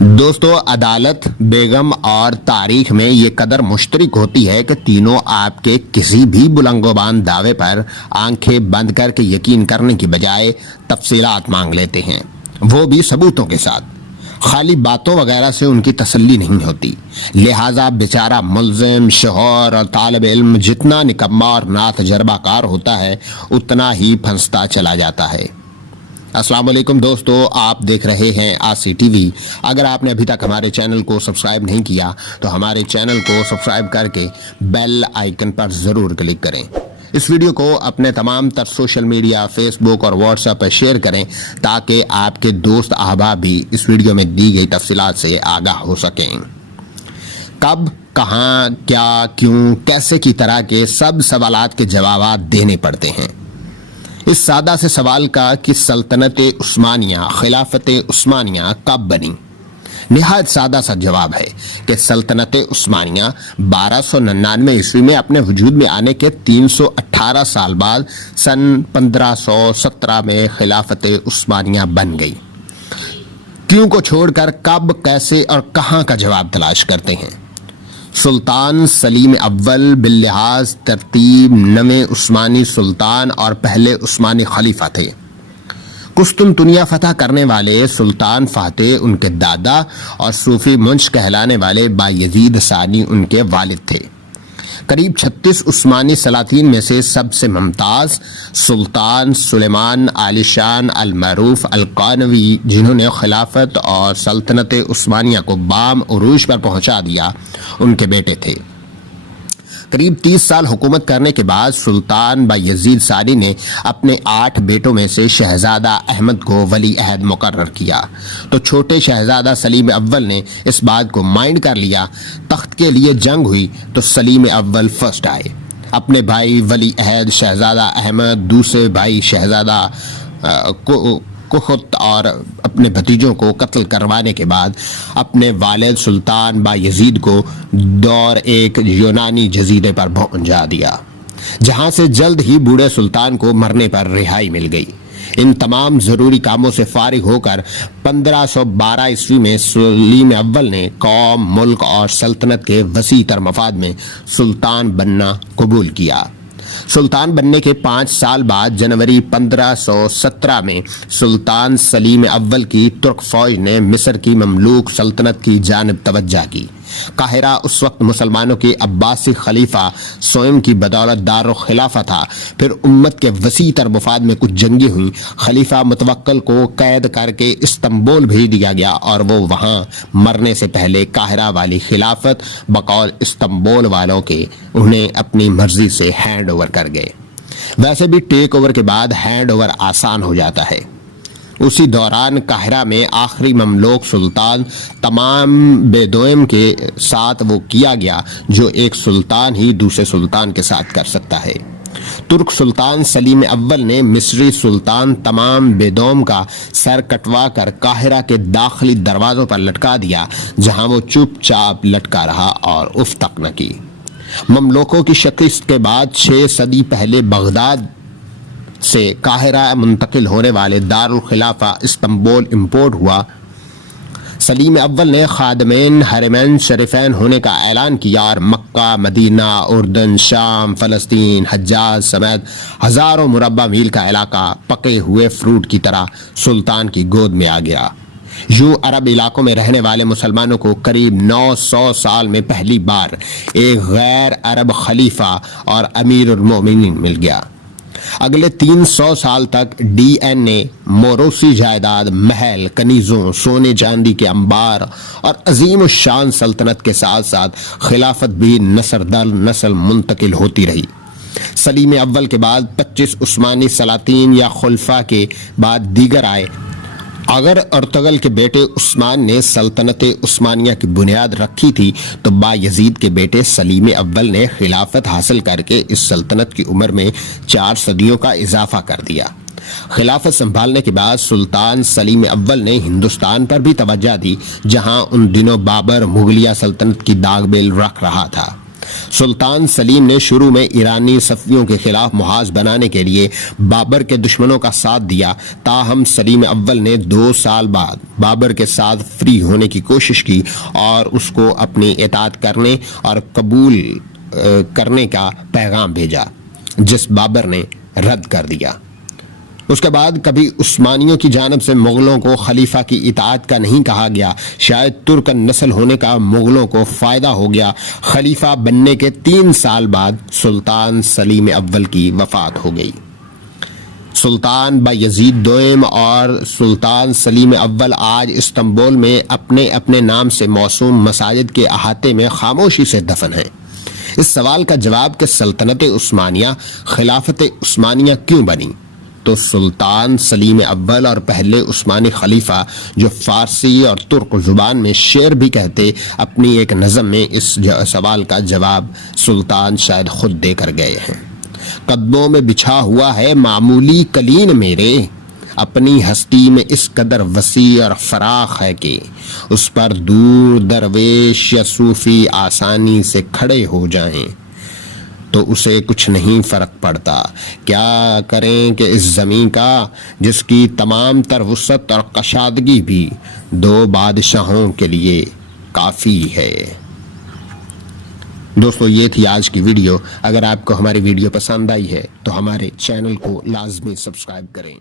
دوستو، عدالت، بیگم اور تاریخ میں یہ قدر مشترک ہوتی ہے کہ تینوں آپ کے کسی بھی بلند و باند دعوے پر آنکھیں بند کر کے یقین کرنے کی بجائے تفصیلات مانگ لیتے ہیں، وہ بھی ثبوتوں کے ساتھ۔ خالی باتوں وغیرہ سے ان کی تسلی نہیں ہوتی، لہٰذا بیچارہ ملزم، شوہر اور طالب علم جتنا نکما اور ناتجربہ کار ہوتا ہے اتنا ہی پھنستا چلا جاتا ہے۔ السلام علیکم دوستو، آپ دیکھ رہے ہیں آسی ٹی وی۔ اگر آپ نے ابھی تک ہمارے چینل کو سبسکرائب نہیں کیا تو ہمارے چینل کو سبسکرائب کر کے بیل آئیکن پر ضرور کلک کریں۔ اس ویڈیو کو اپنے تمام تر سوشل میڈیا، فیس بک اور واٹس ایپ پر شیئر کریں تاکہ آپ کے دوست احباب بھی اس ویڈیو میں دی گئی تفصیلات سے آگاہ ہو سکیں۔ کب، کہاں، کیا، کیوں، کیسے کی طرح کے سب سوالات کے جوابات دینے پڑتے ہیں۔ اس سادہ سے سوال کا کہ سلطنت عثمانیہ، خلافت عثمانیہ کب بنی، نہایت سادہ سا جواب ہے کہ سلطنت عثمانیہ 1299 عیسوی میں اپنے وجود میں آنے کے 318 سال بعد سن 1517 میں خلافت عثمانیہ بن گئی۔ کیوں کو چھوڑ کر کب، کیسے اور کہاں کا جواب تلاش کرتے ہیں۔ سلطان سلیم اول باللحاظ ترتیب نویں عثمانی سلطان اور پہلے عثمانی خلیفہ تھے۔ قسطنطنیہ فتح کرنے والے سلطان فاتح ان کے دادا اور صوفی منش کہلانے والے بایزید ثانی ان کے والد تھے۔ قریب 36 عثمانی سلاطین میں سے سب سے ممتاز سلطان سلیمان عالی شان المعروف القانوی، جنہوں نے خلافت اور سلطنت عثمانیہ کو بام عروج پر پہنچا دیا، ان کے بیٹے تھے۔ قریب 30 سال حکومت کرنے کے بعد سلطان بایزید ثانی نے اپنے 8 بیٹوں میں سے شہزادہ احمد کو ولی عہد مقرر کیا تو چھوٹے شہزادہ سلیم اول نے اس بات کو مائنڈ کر لیا۔ تخت کے لیے جنگ ہوئی تو سلیم اول فرسٹ آئے۔ اپنے بھائی ولی عہد شہزادہ احمد، دوسرے بھائی شہزادہ کخت اور اپنے بھتیجوں کو قتل کروانے کے بعد اپنے والد سلطان بایزید کو دور ایک یونانی جزیرے پر پہنچا دیا، جہاں سے جلد ہی بوڑھے سلطان کو مرنے پر رہائی مل گئی۔ ان تمام ضروری کاموں سے فارغ ہو کر 1512 عیسوی میں سلیم اول نے قوم، ملک اور سلطنت کے وسیع تر مفاد میں سلطان بننا قبول کیا۔ سلطان بننے کے 5 سال بعد جنوری 1517 میں سلطان سلیم اول کی ترک فوج نے مصر کی مملوک سلطنت کی جانب توجہ کی۔ قاہرہ اس وقت مسلمانوں کے عباسی خلیفہ سوئم کی بدولت دارالخلافہ تھا۔ پھر امت کے وسیع تر مفاد میں کچھ جنگیں ہوئیں۔ خلیفہ متوکل کو قید کر کے استنبول بھیج دیا گیا اور وہ وہاں مرنے سے پہلے قاہرہ والی خلافت بقول استنبول والوں کے انہیں اپنی مرضی سے ہینڈ اوور کر گئے۔ ویسے بھی ٹیک اوور کے بعد ہینڈ اوور آسان ہو جاتا ہے۔ اسی دوران قاہرہ میں آخری مملوک سلطان تمام بیدوئم کے ساتھ وہ کیا گیا جو ایک سلطان ہی دوسرے سلطان کے ساتھ کر سکتا ہے۔ ترک سلطان سلیم اول نے مصری سلطان تمام بیدوم کا سر کٹوا کر قاہرہ کے داخلی دروازوں پر لٹکا دیا، جہاں وہ چپ چاپ لٹکا رہا اور اف تک نہ کی۔ مملوکوں کی شکست کے بعد 6 صدی پہلے بغداد سے قاہرہ منتقل ہونے والے دارالخلافہ استنبول امپورٹ ہوا۔ سلیم اول نے خادمین حرمین شریفین ہونے کا اعلان کیا اور مکہ، مدینہ، اردن، شام، فلسطین، حجاز سمیت ہزاروں مربع میل کا علاقہ پکے ہوئے فروٹ کی طرح سلطان کی گود میں آ گیا۔ یوں عرب علاقوں میں رہنے والے مسلمانوں کو قریب 900 سال میں پہلی بار ایک غیر عرب خلیفہ اور امیر المومنین مل گیا۔ اگلے 300 سال تک ڈی این اے، موروثی جائیداد، محل، کنیزوں، سونے چاندی کے انبار اور عظیم الشان سلطنت کے ساتھ ساتھ خلافت بھی نسل در نسل منتقل ہوتی رہی۔ سلیم اول کے بعد 25 عثمانی سلاطین یا خلفاء کے بعد دیگر آئے۔ اگر ارطغرل کے بیٹے عثمان نے سلطنت عثمانیہ کی بنیاد رکھی تھی تو بایزید کے بیٹے سلیم اول نے خلافت حاصل کر کے اس سلطنت کی عمر میں 4 صدیوں کا اضافہ کر دیا۔ خلافت سنبھالنے کے بعد سلطان سلیم اول نے ہندوستان پر بھی توجہ دی، جہاں ان دنوں بابر مغلیہ سلطنت کی داغ بیل رکھ رہا تھا۔ سلطان سلیم نے شروع میں ایرانی صفویوں کے خلاف محاذ بنانے کے لیے بابر کے دشمنوں کا ساتھ دیا، تاہم سلیم اول نے 2 سال بعد بابر کے ساتھ فری ہونے کی کوشش کی اور اس کو اپنی اطاعت کرنے اور قبول کرنے کا پیغام بھیجا، جس بابر نے رد کر دیا۔ اس کے بعد کبھی عثمانیوں کی جانب سے مغلوں کو خلیفہ کی اطاعت کا نہیں کہا گیا، شاید ترکن نسل ہونے کا مغلوں کو فائدہ ہو گیا۔ خلیفہ بننے کے 3 سال بعد سلطان سلیم اول کی وفات ہو گئی۔ سلطان بایزید دوئم اور سلطان سلیم اول آج استنبول میں اپنے اپنے نام سے موسوم مساجد کے احاطے میں خاموشی سے دفن ہیں۔ اس سوال کا جواب کہ سلطنت عثمانیہ خلافت عثمانیہ کیوں بنی، تو سلطان سلیم اول اور پہلے عثمانی خلیفہ جو فارسی اور ترک زبان میں شعر بھی کہتے، اپنی ایک نظم میں اس سوال کا جواب سلطان شاید خود دے کر گئے ہیں۔ قدموں میں بچھا ہوا ہے معمولی کلین میرے، اپنی ہستی میں اس قدر وسیع اور فراخ ہے کہ اس پر دور درویش یا صوفی آسانی سے کھڑے ہو جائیں تو اسے کچھ نہیں فرق پڑتا۔ کیا کریں کہ اس زمین کا جس کی تمام تر وسعت اور کشادگی بھی 2 بادشاہوں کے لیے کافی ہے۔ دوستو، یہ تھی آج کی ویڈیو۔ اگر آپ کو ہماری ویڈیو پسند آئی ہے تو ہمارے چینل کو لازمی سبسکرائب کریں۔